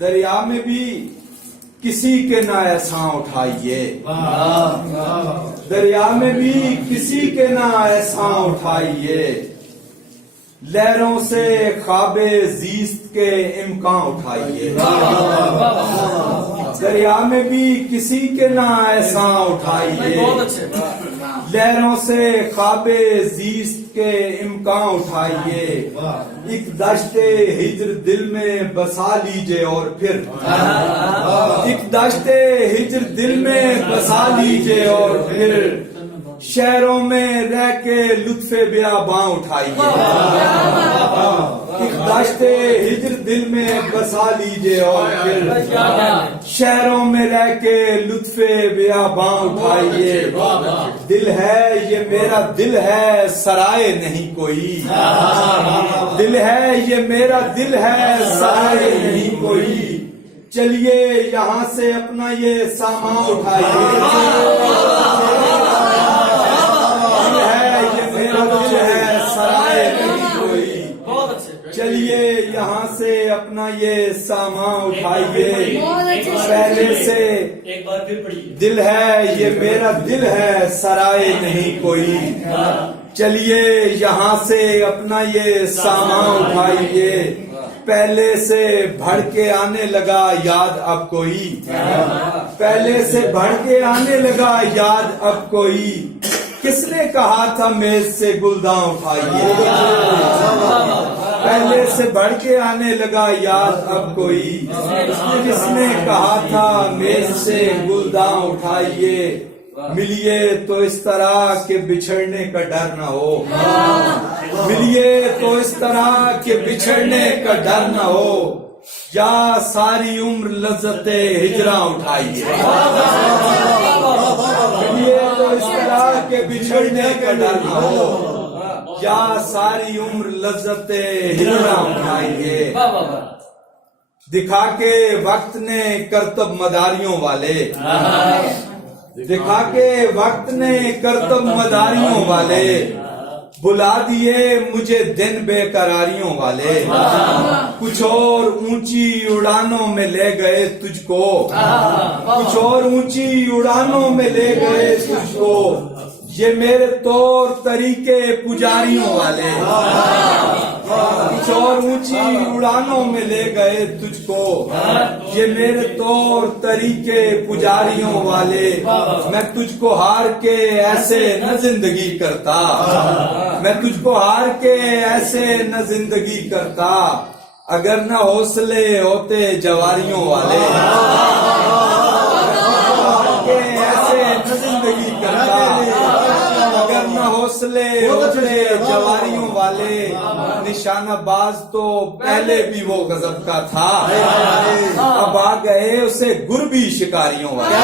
دریا میں بھی کسی کے نہ احسان اٹھائیے، دریا میں بھی کسی کے نہ احسان اٹھائیے، لہروں سے خواب زیست کے امکان اٹھائیے، دریا میں بھی کسی کے نہ احسان اٹھائیے، لہروں سے خواب زیست کے امکان اٹھائیے، ایک دشت ہجر دل میں بسا لیجئے اور پھر ایک دشت ہجر دل میں بسا لیجئے اور پھر شہروں میں رہ کے لطف بیاباں اٹھائیے، ایک دشت ہجر دل میں بسا لیجئے اور پھر شہروں میں رہ کے لطف بیاباں اٹھائیے، دل ہے یہ میرا دل ہے سرائے نہیں کوئی، دل ہے یہ میرا دل ہے سرائے نہیں کوئی، چلیے یہاں سے اپنا یہ سامان اٹھائیے، چلیے یہاں سے اپنا یہ سامان اٹھائیے، پہلے سے ایک بار پھر پڑھیے، دل ہے یہ میرا دل ہے سرائے نہیں کوئی، چلیے یہاں سے اپنا یہ سامان اٹھائیے، پہلے سے بڑھ کے آنے لگا یاد اب کوئی، پہلے سے بڑھ کے آنے لگا یاد اب کوئی، کس نے کہا تھا میز سے گلداں اٹھائیے، پہلے سے بڑھ کے آنے لگا یاد اب کوئی، کس نے کہا تھا میز سے گلداں اٹھائیے، ملیے تو اس طرح کہ بچھڑنے کا ڈر نہ ہو، ملیے تو اس طرح کہ بچھڑنے کا ڈر نہ ہو، یا ساری عمر لذت ہجراں اٹھائیے، ملیے تو اس طرح کہ بچھڑنے کا ڈر نہ ہو، یا ساری عمر لذت ہجراں اٹھائیے، دکھا کے وقت نے کرتب مداریوں والے، دکھا کے وقت نے کرتب مداریوں والے، بلا دیے مجھے دن بے قراریوں والے، کچھ اور اونچی اڑانوں میں لے گئے تجھ کو، کچھ اور اونچی اڑانوں میں لے گئے تجھ کو، یہ میرے طور طریقے پجاریوں والے، کچھ اور اونچی اڑانوں میں لے گئے تجھ کو، یہ میرے طور طریقے پجاریوں والے، میں تجھ کو ہار کے ایسے نہ زندگی کرتا، میں تجھ کو ہار کے ایسے نہ زندگی کرتا، اگر نہ حوصلے ہوتے جواریوں والے، ایسے نہ زندگی کرتا، اگر نہ حوصلے ہوتے جواریوں والے، نشانہ باز تو پہلے بھی وہ غضب کا تھا، اب آ گئے اسے گربی شکاریوں والے۔